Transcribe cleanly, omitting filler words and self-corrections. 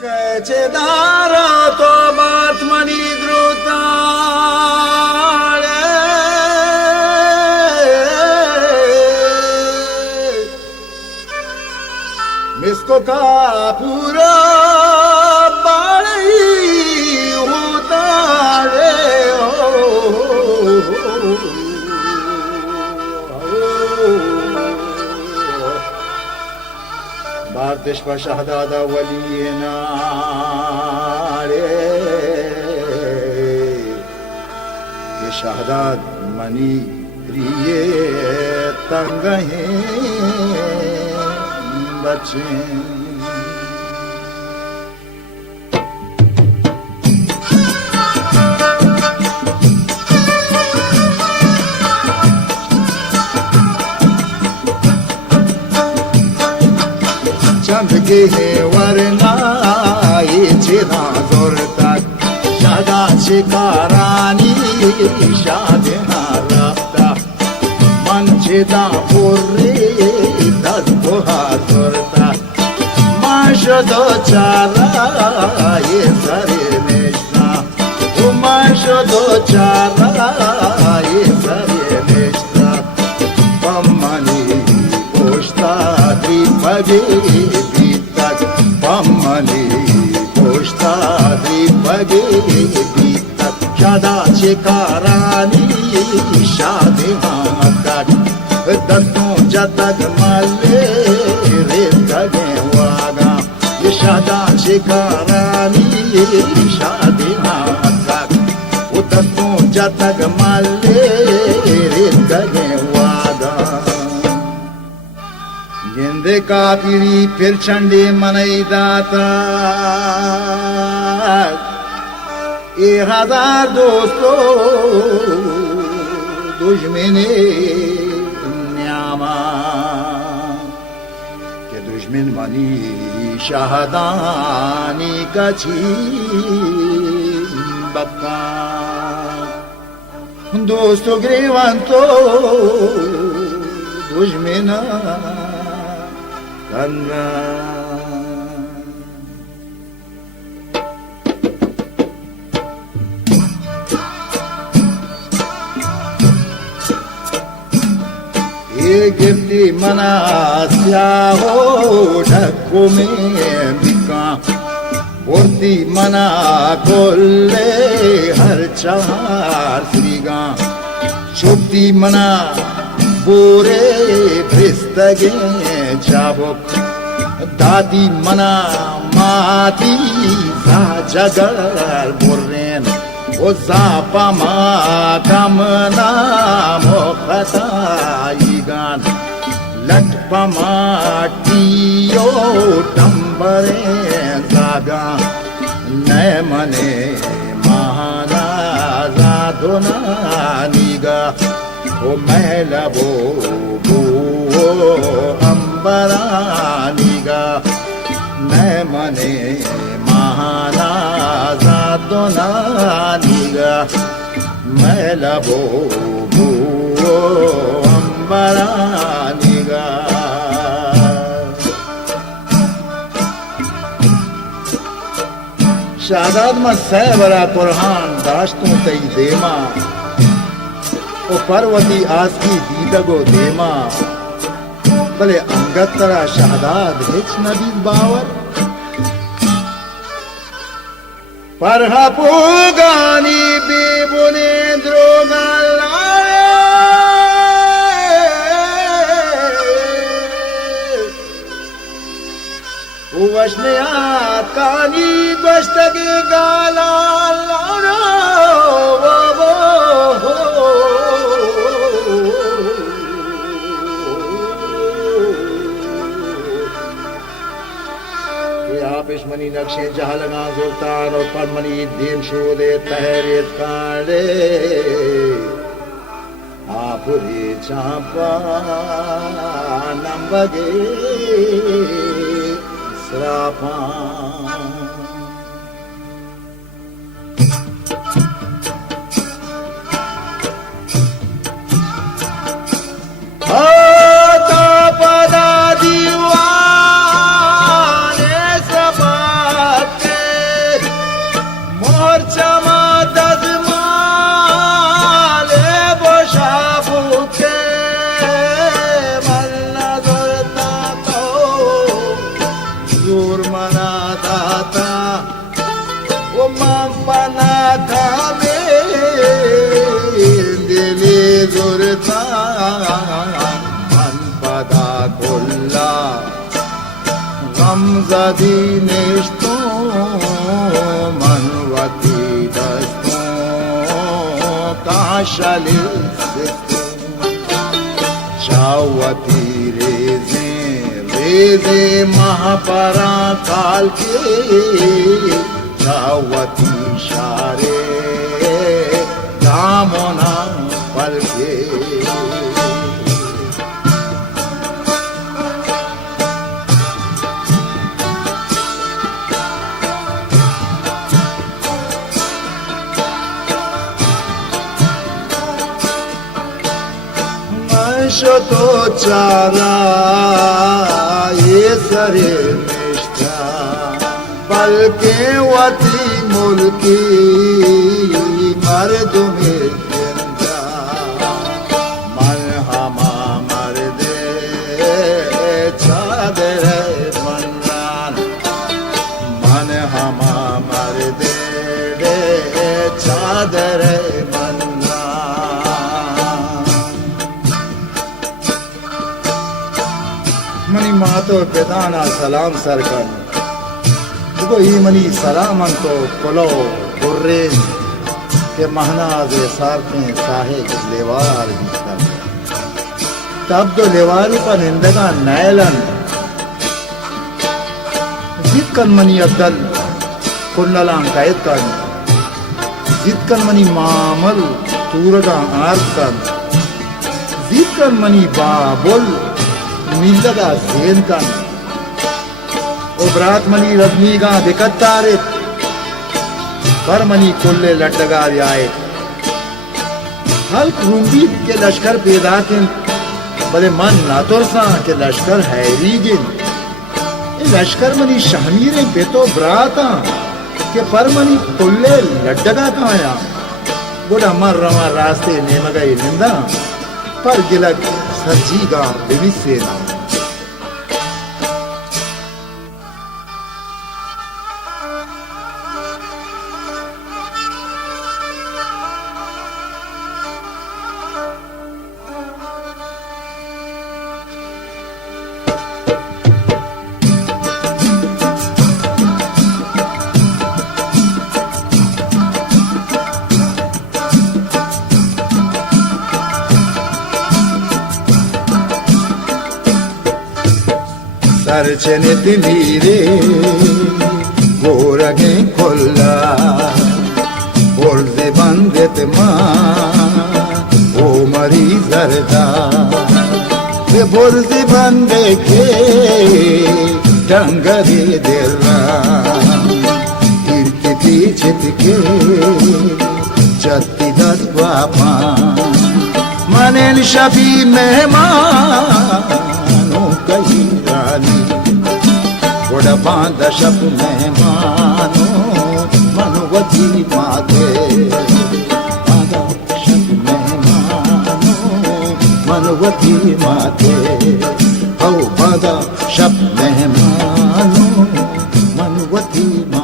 Cedara to batmani drutale Misko kapura bali hutare Bardesh va shahada waliyena ये Shahdad money प्रिय तंग हैं बचे चंद के हैं वरना ये चिरा जोर तक शादा शिकारानी शादना रफ्ता मंचिदा पुर्रे दस दोहा जोरता माशदो चारा ये सरे नेशना माशदो चारा ये सरे नेशना पम्मनी पोष्टा द्विपगे बीतक पम्मनी पोष्टा द्विपगे बीतक शादा शिकारानी शादना तक दस्तों जतक मले रे गए वागा ये शादा शिकारानी शादना तक दस्तों जतक मले रे गए वागा जिंदे कापिरी फिर चंडे मनई दाता ए हजार दोस्तों दुश्मने न्यामा के दुश्मन मनी शाहदानी कची बक्का दोस्तों ग्रीवंतो दुश्मना करना ये गिफ्टी मना स्याहो ढक्को में बिका बोर्ती मना कोल्ले हर चार श्रीगा चुप्ती मना बोरे भ्रिस्तगे चाबुक दादी मना माती सा जगर बोरेन ओ जापा मा कामना मोखता ईगान लटपा मा टियो टंबरे जागा नय मने महाना जादोना निगा ओ महलबो बो अंबरा निगा नय मने महाना जादोना निगा महलबो बो अंबरा निगा शादाद में सैबरा कुरहान दाश्तों तई देमा ओ पर्वती आसकी दीदगो देमा भले अंगतरा शादाद हिच नबी बावर परहा पुगानी बेबुने द्रोगालाए वशने आकानी गोश्तगे गाला लारा पेशमनी नक्शे जहलना सुल्तान और परमनी देव शोदे तहरीत कांडे आपुरी चांपा नंबगे श्रापा पदा दीवाने सबात Paradata O Mampana Kame Dili Zurta Manpada Kulla Gamzadi Neshto Manvati Dasto Kashalil Sisto Chawati Reze Mahapara Kal ke Chawati Share Damona Pal ke Shoto chara ye sare nishta balke wati mulki mardume jinda malhama marde chadere manran malhama marde chadere मनी मातो पेदाना सलाम सरकन दुगो ही money Salman तो कोलो गुर्रेन के महनाज़े सारते साहे लेवार जितन तब तो लेवारी पर निंदगा नैलन जितकन मनी अब्दल कुन्नलां कायतन जितकन मनी मामल तूरगा आरकन जितकन मनी बाबुल मिलगा ज़ेन कन उबरात मनी रजनीगा दिकत्तारे पर मनी कुल्ले लटगा आए हल्क रूंगी के लश्कर पैदा किन बले मन नातुरसा के लश्कर हैरी गिन ये लश्कर मनी शहमीरे बेतो ब्राता के पर मनी कुल्ले लटगा काया बुढ़ा मर रवा रास्ते नेमगा निंदा पर गिलक सजीगा बिविसेना सरचने तिमीरे गोरगे खोला बोर्जे बंदेत माँ ओ मरी जरदा वे बोर्जे बंदे के डंगरे देरा हिरकिती चितके जत्ती दस बापा मनेन शबी मेहमानों कहीं रानी बड़ा बांधा शब मेहमानों मनवती माते बांधा शब मेहमानों मनवती माते ओ बांधा शब मेहमानों मनवती माते